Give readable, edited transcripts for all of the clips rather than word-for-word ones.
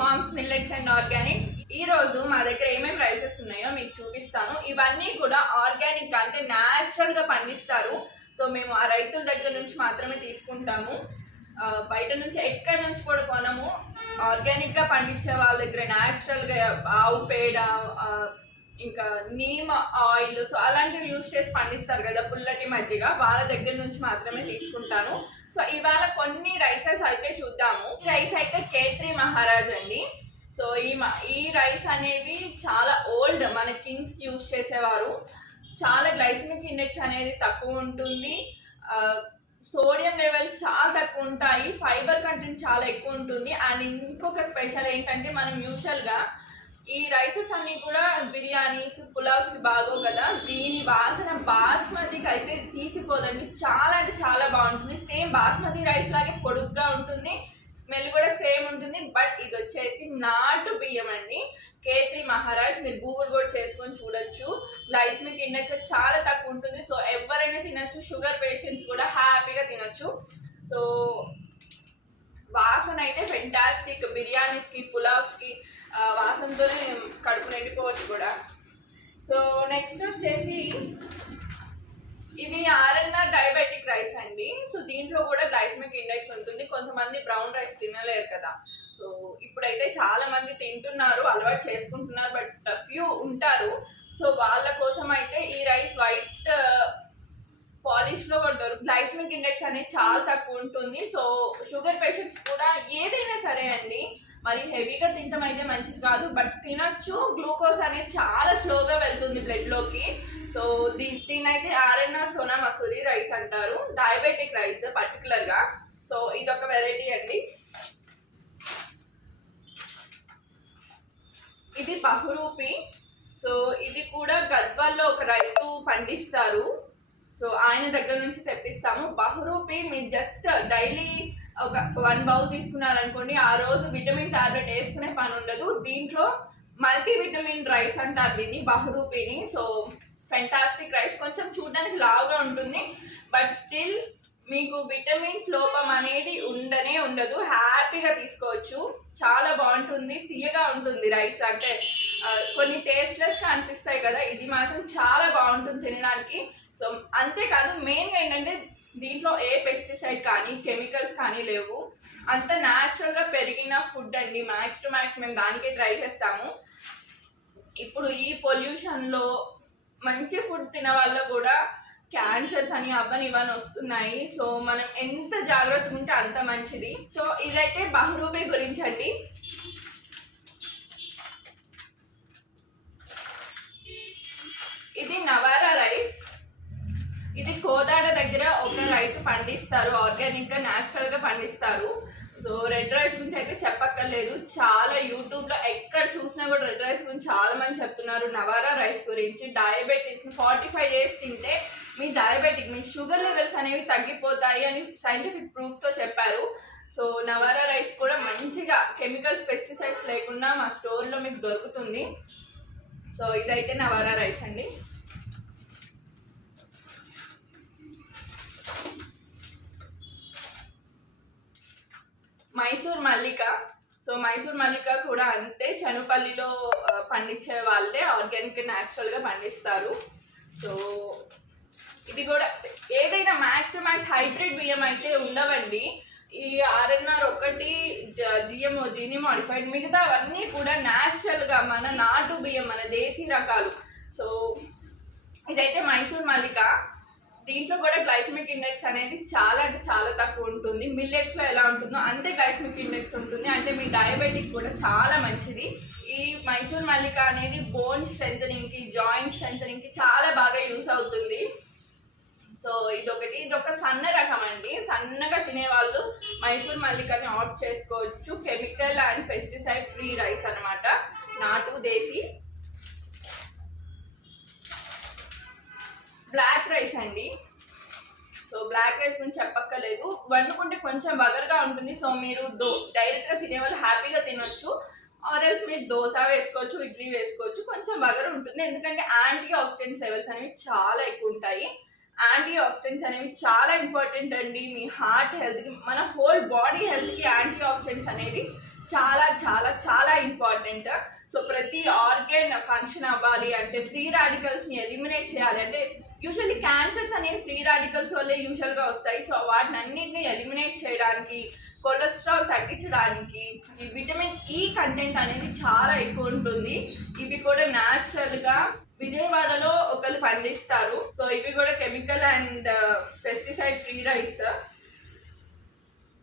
Moms millets and Organics. ఈ రోజు మా దగ్గర ఏమేమి రైసెస్ ఉన్నాయో మీకు చూపిస్తాను. ఇవన్నీ కూడా ఆర్గానిక్ అంటే న్యాచురల్ గా పండిస్తారు. సో మేము ఆ రైతుల దగ్గర నుంచి మాత్రమే తీసుకుంటాము. బయట నుంచి ఎక్కడి నుంచి కూడా కొనము. ఆర్గానిక్ గా పండించే వాళ్ళ దగ్గర న్యాచురల్ గా ఆవు పేడ, ఇంకా నీమ్ ఆయిల్, సో అలాంటివి యూజ్ చేసి పండిస్తారు కదా, పుల్లటి మజ్జిగ, వాళ్ళ దగ్గర నుంచి మాత్రమే తీసుకుంటాను. సో ఇవాళ కొన్ని రైసెస్ అయితే చూద్దాము. రైస్ అయితే K3 మహారాజ్ అండి. సో ఈ రైస్ అనేవి చాలా ఓల్డ్, మన కింగ్స్ యూజ్ చేసేవారు. చాలా గ్లైసెమిక్ ఇండెక్స్ అనేది తక్కువ ఉంటుంది, సోడియం లెవెల్స్ చాలా తక్కువ ఉంటాయి, ఫైబర్ కంటెంట్ చాలా ఎక్కువ ఉంటుంది. అండ్ ఇంకొక స్పెషల్ ఏంటంటే, మనం యూజువల్గా ఈ రైసెస్ అన్ని కూడా బిర్యానీస్, పులావ్స్కి బాగోవు కదా, దీని వాసన బాస్మతికి అయితే తీసిపోదండి. చాలా అంటే చాలా బాగుంటుంది. సేమ్ బాస్మతి రైస్ లాగే పొడుగ్గా ఉంటుంది, స్మెల్ కూడా సేమ్ ఉంటుంది. బట్ ఇది వచ్చేసి నాటు బియ్యం అండి, K3 మహారాజ్. మీరు గూగుల్ కూడా చేసుకొని చూడొచ్చు. గ్లైసెమిక్ ఇండెక్స్ చాలా తక్కువ ఉంటుంది. సో ఎవరైనా తినచ్చు, షుగర్ పేషెంట్స్ కూడా హ్యాపీగా తినచ్చు. సో వాసన అయితే ఫెంటాస్టిక్. బిర్యానీస్కి, పులావ్స్కి వాసనతోనే కడుపు నిండిపోవచ్చు కూడా. సో నెక్స్ట్ వచ్చేసి ఇవి R&R డయాబెటిక్ రైస్ అండి. సో దీంట్లో కూడా గ్లైసెమిక్ ఇండెక్స్ ఉంటుంది. కొంతమంది బ్రౌన్ రైస్ తినలేరు కదా, సో ఇప్పుడైతే చాలా మంది తింటున్నారు, అలవాటు చేసుకుంటున్నారు, బట్ ఫ్యూ ఉంటారు. సో వాళ్ళ కోసం అయితే ఈ రైస్ వైట్ పాలిష్ లో గ్లైసెమిక్ ఇండెక్స్ అనేది చాలా తక్కువ ఉంటుంది. సో షుగర్ పేషెంట్స్ కూడా ఏదైనా సరే అండి, మరి హెవీగా తినటం అయితే మంచిది కాదు, బట్ తినచ్చు. గ్లూకోజ్ అనేది చాలా స్లోగా వెళ్తుంది బ్లడ్ లోకి. సో దీన్నైతే R&R సోనా మసూరి రైస్ అంటారు, డయాబెటిక్ రైస్ పర్టికులర్ గా. సో ఇదొక వెరైటీ అండి. ఇది బహురూపి. సో ఇది కూడా గద్వాల్లో ఒక రైతు పండిస్తారు. సో ఆయన దగ్గర నుంచి తెప్పిస్తాము. బహురూపి మీరు జస్ట్ డైలీ ఒక 1 బౌల్ తీసుకున్నారనుకోండి, ఆ రోజు విటమిన్ టాబ్లెట్ వేసుకునే పని ఉండదు. దీంట్లో మల్టీవిటమిన్ రైస్ అంటారు దీన్ని, బహురూపిని. So fantastic rice. కొంచెం చూడడానికి లావుగా ఉంటుంది, బట్ స్టిల్ మీకు విటమిన్స్ లోపం అనేది ఉండదు. హ్యాపీగా తీసుకోవచ్చు. చాలా బాగుంటుంది, తీయగా ఉంటుంది రైస్. అంటే కొన్ని టేస్ట్లెస్గా అనిపిస్తాయి కదా, ఇది మాత్రం చాలా బాగుంటుంది తినడానికి. సో అంతేకాదు, మెయిన్గా ఏంటంటే దీంట్లో ఏ పెస్టిసైడ్ కానీ కెమికల్స్ కానీ లేవు. అంత న్యాచురల్గా పెరిగిన ఫుడ్ అండి. మ్యాక్స్ టు మ్యాక్స్ మేము దానికే ట్రై చేస్తాము. ఇప్పుడు ఈ పొల్యూషన్లో మంచి ఫుడ్ తిన వల్ల కూడా క్యాన్సర్స్ అని ఇవన్నీ వస్తున్నాయి. సో మనం ఎంత జాగ్రత్తగా ఉంటే అంత మంచిది. సో ఇదైతే బహురూపి గురించి అండి. ఇది నవారా రైస్. ఇది కోదాడ దగ్గర ఒక రైతు పండిస్తారు, ఆర్గానిక్ గా న్యాచురల్ గా పండిస్తారు. సో రెడ్ రైస్ గురించి అయితే చెప్పక్కర్లేదు. చాలా యూట్యూబ్ లో ఎక్కడ చూసినా కూడా రెడ్ రైస్ గురించి చాలా మంది చెప్తున్నారు. నవారా రైస్ గురించి డయాబెటిక్స్ 45 days తింటే మీ డయాబెటిక్, మీ షుగర్ లెవెల్స్ అనేవి తగ్గిపోతాయి అని సైంటిఫిక్ ప్రూఫ్ తో చెప్పారు. సో నవారా రైస్ కూడా మంచిగా కెమికల్స్, పెస్టిసైడ్స్ లేకుండా మా స్టోర్ లో మీకు దొరుకుతుంది. సో ఇదైతే నవారా రైస్ అండి. మైసూర్ మల్లిక. సో మైసూర్ మల్లిక కూడా అంతే, చనుపల్లిలో పండించే వాళ్ళే ఆర్గానిక్ న్యాచురల్ గా పండిస్తారు. సో ఇది కూడా ఏదైనా మ్యాక్స్ టు మ్యాక్స్ హైబ్రిడ్ బియ్యం అయితే ఉండవండి. ఈ R&R ఒకటి జీని మాడిఫైడ్, మిగతా అవన్నీ కూడా న్యాచురల్ గా మన నాటు బియ్యం, మన దేశీ రకాలు. సో ఇదైతే మైసూర్ మల్లిక. దీంట్లో కూడా గ్లైసెమిక్ ఇండెక్స్ అనేది చాలా అంటే చాలా తక్కువ ఉంటుంది. మిల్లెట్స్ లో ఎలా ఉంటుందో అంతే గ్లైసెమిక్ ఇండెక్స్ ఉంటుంది. అంటే మీ డయాబెటిక్ కూడా చాలా మంచిది. ఈ మైసూర్ మల్లిక అనేది బోన్ స్ట్రెంథనింగ్ కి, జాయింట్ స్ట్రెంథనింగ్ కి చాలా బాగా యూస్ అవుతుంది. సో ఇదొక సన్న రకం అండి. సన్నగా తినే వాళ్ళు మైసూర్ మల్లికని ఆప్ట్ చేసుకోవచ్చు. Chemical and pesticide free rice అనమాట, నాటు దేశీ. బ్లాక్ రైస్ అండి. సో బ్లాక్ రైస్ గురించి చెప్పక్కర్లేదు, వండుకుంటే కొంచెం బగర్గా ఉంటుంది. సో మీరు డైరెక్ట్గా తినే వాళ్ళు హ్యాపీగా తినొచ్చు. ఆర్ఎల్స్ మీరు దోశ వేసుకోవచ్చు, ఇడ్లీ వేసుకోవచ్చు. కొంచెం బగర్ ఉంటుంది, ఎందుకంటే యాంటీ ఆక్సిడెంట్స్ లెవెల్స్ అనేవి చాలా ఎక్కువ ఉంటాయి. యాంటీ ఆక్సిడెంట్స్ అనేవి చాలా ఇంపార్టెంట్ అండి. మీ హార్ట్ హెల్త్కి, మన హోల్ బాడీ హెల్త్కి యాంటీ ఆక్సిడెంట్స్ అనేవి చాలా చాలా చాలా ఇంపార్టెంట్. సో ప్రతి ఆర్గాన్ ఫంక్షన్ అవ్వాలి అంటే ఫ్రీ రాడికల్స్ని ఎలిమినేట్ చేయాలి. అంటే యూజువల్లీ క్యాన్సర్స్ అనేవి ఫ్రీ రాడికల్స్ వల్లే యూజువల్గా వస్తాయి. సో వాటిని అన్నింటినీ ఎలిమినేట్ చేయడానికి, కొలెస్ట్రాల్ తగ్గించడానికి ఈ విటమిన్ ఈ కంటెంట్ అనేది చాలా ఎక్కువ ఉంటుంది. ఇవి కూడా న్యాచురల్గా విజయవాడలో ఒకరు పండిస్తారు. సో ఇవి కూడా chemical and pesticide free rice.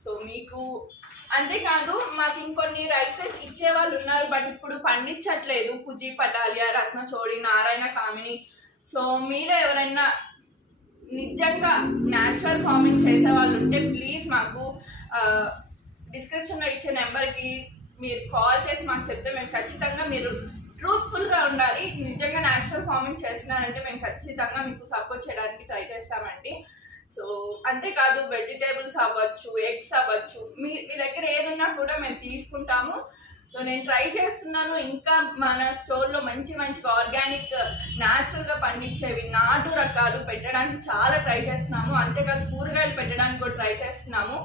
So మీకు అంతేకాదు మాకు ఇంకొన్ని రైసెస్ ఇచ్చే వాళ్ళు ఉన్నారు, బట్ ఇప్పుడు పండించట్లేదు. కుజి, పటాలియా, రత్నచోడి, నారాయణ కామిని. సో మీరు ఎవరైనా నిజంగా న్యాచురల్ ఫార్మింగ్ చేసే వాళ్ళు ఉంటే ప్లీజ్ మాకు డిస్క్రిప్షన్లో ఇచ్చే నెంబర్కి మీరు కాల్ చేసి మాకు చెప్తే మేము ఖచ్చితంగా, మీరు ట్రూత్ఫుల్గా ఉండాలి, నిజంగా న్యాచురల్ ఫార్మింగ్ చేస్తున్నారంటే మేము ఖచ్చితంగా మీకు సపోర్ట్ చేయడానికి ట్రై చేస్తామండి. సో అంతేకాదు వెజిటేబుల్స్ అవ్వచ్చు, ఎగ్స్ అవ్వచ్చు, మీ దగ్గర ఏదన్నా కూడా మేము తీసుకుంటాము. సో నేను ట్రై చేస్తున్నాను ఇంకా మన స్టోర్లో మంచి మంచిగా ఆర్గానిక్ న్యాచురల్గా పండించేవి నాటు రకాలు పెట్టడానికి చాలా ట్రై చేస్తున్నాము. అంతేకాదు కూరగాయలు పెట్టడానికి కూడా ట్రై చేస్తున్నాము.